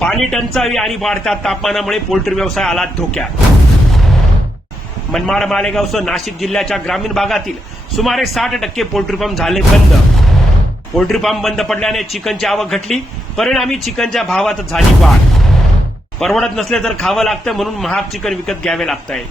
पाणी टंचाई आणि वाढत्या तापमानामुळे पोल्ट्री व्यवसाय आला धोक्यात. मनमाड मालेगावसह नाशिक जिल्ह्याच्या ग्रामीण भागातील सुमारे साठ टक्के पोल्ट्री पंप झाले बंद. पोल्ट्री पंप बंद पडल्याने चिकनची आवक घटली. परिणामी चिकनच्या भावात झाली वाढ. परवडत नसले तर खावं लागतं म्हणून महाग चिकन विकत घ्यावे लागतंय.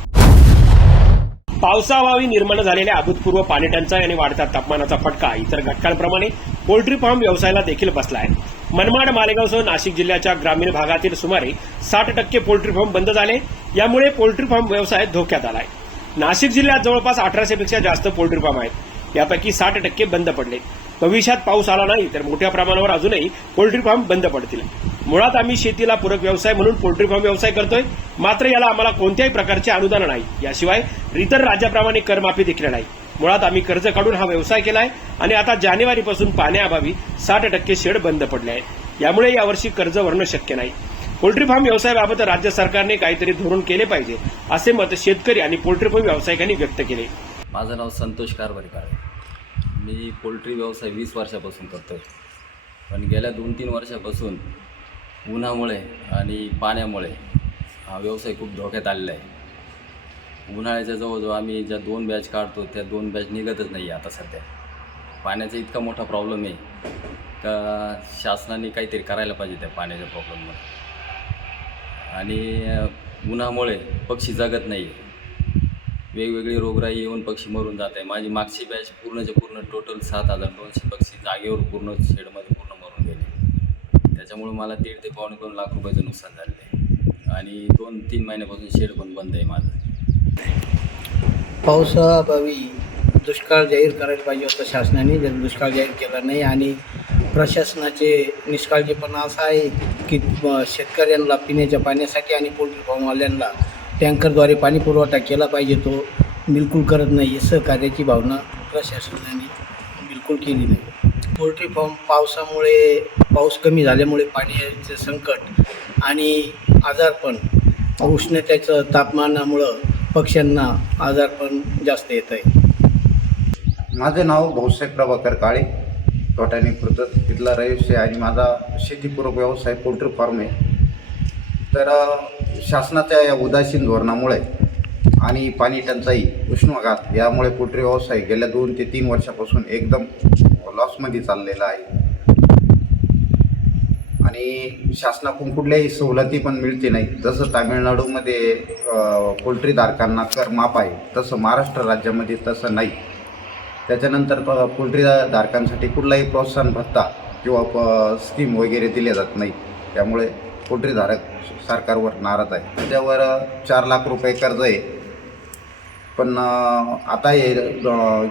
पावसाअभावी निर्माण झालेल्या अभूतपूर्व पाणी टंचाई आणि वाढत्या तापमानाचा फटका इतर घटकांप्रमाणे पोल्ट्री फार्म व्यवसायाला देखील बसला आहे मनमाड मालेगावसह नाशिक जिल्ह्याच्या ग्रामीण भागातील सुमारे साठ टक्के पोल्ट्री फार्म बंद झाले. यामुळे पोल्ट्री फार्म व्यवसाय धोक्यात आलाय. नाशिक जिल्ह्यात जवळपास अठराशेपेक्षा जास्त पोल्ट्री फार्म आहेत. यापैकी साठ टक्के बंद पडले. भविष्यात पाऊस आला नाही तर मोठ्या प्रमाणावर अजूनही पोल्ट्री फार्म बंद पडतील. मुळात आम्ही शेतीला पूरक व्यवसाय म्हणून पोल्ट्री फार्म व्यवसाय करतोय. मात्र याला आम्हाला कोणत्याही प्रकारचे अनुदान नाही. याशिवाय इतर राज्याप्रमाणे करमाफी देखील नाही. मुळात आम्ही कर्ज काढून हा व्यवसाय केलाय आणि आता जानेवारीपासून पाण्याअभावी साठ टक्के शेड बंद पडले आहे. यामुळे यावर्षी कर्ज भरणं शक्य नाही. पोल्ट्री फार्म व्यवसायाबाबत राज्य सरकारने काहीतरी धोरण केले पाहिजे असे मत शेतकरी आणि पोल्ट्री फार्म व्यावसायिकांनी व्यक्त केले. माझं नाव संतोष कारभारीकर मी पोल्ट्री व्यवसाय वीस वर्षापासून करतो आहे पण गेल्या दोन तीन वर्षापासून उन्हामुळे आणि पाण्यामुळे हा व्यवसाय खूप धोक्यात आलेला आहे. उन्हाळ्याच्या जवळजवळ आम्ही ज्या दोन बॅच काढतो त्या दोन बॅच निघतच नाही आहे आता सध्या. पाण्याचा इतका मोठा प्रॉब्लेम आहे का शासनाने काहीतरी करायला पाहिजे त्या पाण्याच्या प्रॉब्लेममुळे आणि उन्हामुळे पक्षी जगत नाही आहे वेगवेगळी रोगराई येऊन पक्षी मरून जात. आहे माझी मागची बॅच पूर्णच्या पूर्ण टोटल सात हजार दोनशे पक्षी जागेवर पूर्ण शेडमध्ये पूर्ण मरून गेले. त्याच्यामुळे मला दीड ते पावणे दोन लाख रुपयाचं नुकसान झालेलं आहे. आणि दोन तीन महिन्यापासून शेड पण बंद आहे माझं. पावसाअभावी दुष्काळ जाहीर करायला पाहिजे होतं शासनाने. जर दुष्काळ जाहीर केला नाही आणि प्रशासनाचे निष्काळजीपणा असा आहे की शेतकऱ्यांना पिण्याच्या पाण्यासाठी आणि पोल्ट्री फॉर्मवाल्यांना टँकरद्वारे पाणी पुरवठा केला पाहिजे तो बिलकुल करत नाही. सहकार्याची भावना प्रशासनाने बिलकुल केली नाही. पोल्ट्री फॉर्म पावसामुळे पाऊस कमी झाल्यामुळे पाण्याचं संकट आणि आजारपण उष्णतेचं तापमानामुळं पक्ष्यांना आजारपण जास्त येत आहे माझं नाव भाऊसाहेब प्रभाकर काळे टोटाने खुर्द तिथला रहिवासी आहे आणि माझा शेतीपूरक व्यवसाय पोल्ट्री फार्म आहे. तर शासनाच्या या उदासीन धोरणामुळे आणि पाणी टंचाई उष्माघात यामुळे पोल्ट्री व्यवसाय गेल्या दोन ते तीन वर्षापासून एकदम लॉसमध्ये चाललेला आहे. आणि शासनाकडून कुठल्याही सवलती पण मिळते नाही जसं तामिळनाडूमध्ये पोल्ट्रीधारकांना कर माफ आहे. तसं महाराष्ट्र राज्यामध्ये तसं नाही. त्याच्यानंतर प पोल्ट्री धारकांसाठी कुठलाही प्रोत्साहन भत्ता किंवा प स्कीम वगैरे दिल्या जात नाही. त्यामुळे पोल्ट्रीधारक सरकारवर नाराज आहे. त्याच्यावर चार लाख रुपये कर्ज आहे. पण आता हे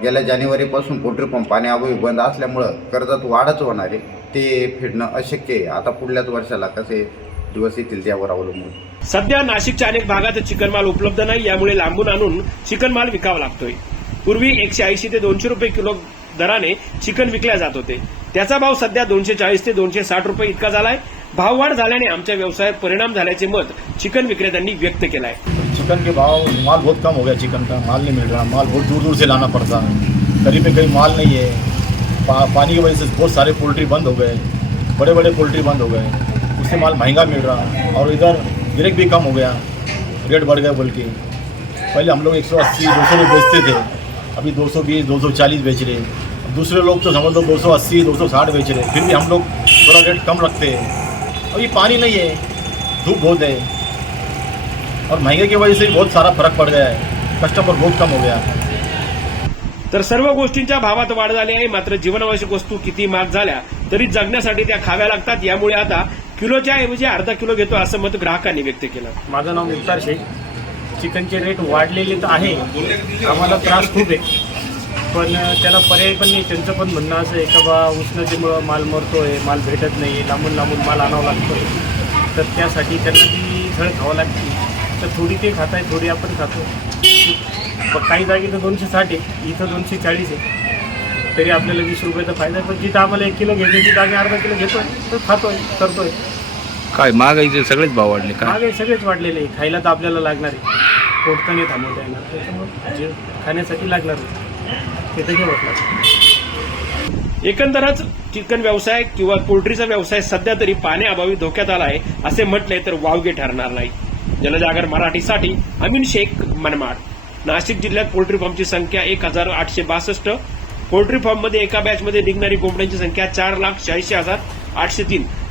गेल्या जानेवारीपासून पोल्ट्री पंप पाण्याअभावी बंद असल्यामुळं कर्जात वाढच होणार आहे. ते फेडणं अशक्य आहे. आता पुढल्याच वर्षाला कसे दिवस येतील त्यावर अवलंबून. सध्या नाशिकच्या अनेक भागात चिकन माल उपलब्ध नाही यामुळे लांबून आणून चिकन माल विकावा लागतोय. पूर्वी एकशे ऐंशी ते दोनशे रुपये किलो दराने चिकन विकल्या जात होते. त्याचा भाव सध्या दोनशे चाळीस ते दोनशे साठ रुपये इतका झालाय. भाववाढ झाल्याने आमच्या व्यवसायात परिणाम झाल्याचे मत चिकन विक्रेत्यांनी व्यक्त केलं आहे चिकन के भाव माल बहुत कम हो गया चिकन का माल नहीं मिल रहा माल बहुत दूर दूर से लाना पड़ता है। कहीं पे कहीं माल नहीं है। पा, पानी की वजह से बहुत सारे पोल्ट्री बंद हो गए बड़े बड़े पोल्ट्री बंद हो गए उससे माल महँगा मिल रहा और इधर ग्रेक भी कम हो गया। रेट बढ़ गया बोल के। पहले हम लोग एक सौ अस्सी दो सौ बेचते थे। अभी दो सौ बीस दो सौ चालीस बेच रहे हैं। दूसरे लोग तो समझ लो दो सौ अस्सी दो सौ साठ बेच रहे हैं। फिर भी हम लोग थोड़ा रेट कम रखते हैं। अभी पानी नहीं है। धूप बहुत है। और महँगे की वजह से बहुत सारा फ़र्क पड़ गया है। कस्टमर बहुत कम हो गया। तर सर्व गोष्टींच्या भावात वाढ झाली आहे. मात्र जीवनावश्यक वस्तू किती महाग झाल्या तरी जगण्यासाठी त्या खाव्या लागतात. यामुळे आता किलोच्या ऐवजी अर्धा किलो घेतो असं मत ग्राहकांनी व्यक्त केलं. माझं नाव मुक्तार शेख. चिकनचे रेट वाढलेले तर आहे. आम्हाला त्रास खूप आहे. पण त्याला पर्याय पण नाही. त्यांचं पण म्हणणं असं आहे का बा उष्णतेमुळं माल मरतोय माल भेटत नाही लांबून लांबून माल आणावा लागतोय. तर त्यासाठी त्यांना ती झळ खावं लागते. तर थोडी ते खात आहे थोडी आपण खातो. काही जागी तर दोनशे साठ आहे इथं दोनशे चाळीस आहे. तरी आपल्याला वीस रुपयाचा फायदा पण जिथं आम्हाला एक किलो घ्यायचं तिथं आम्ही अर्धा किलो घेतोय तर खातोय करतोय. काय महागाईचे सगळेच भाव वाढले का? महागाई सगळेच वाढलेले आहे. खायला तर आपल्याला लागणार आहे. पोट तर नाही थांबवता येणार. त्याच्यामुळे जे खाण्यासाठी लागणार आहे ते तर लागतं एकंदरच चिकन व्यवसाय किंवा पोल्ट्रीचा व्यवसाय सध्या तरी पाण्याअभावी धोक्यात आला आहे असे म्हटले तर वावगे ठरणार नाही जनजागर मराठीसाठी अमीन शेख मनमाड. नाशिक जिल्ह्यात पोल्ट्री फार्मची संख्या एक हजार आठशे बासष्ट. पोल्ट्री फार्ममध्ये एका बॅचमध्ये निघणारी कोंबड्यांची संख्या चार लाख शहाऐंशी हजार आठशे तीन.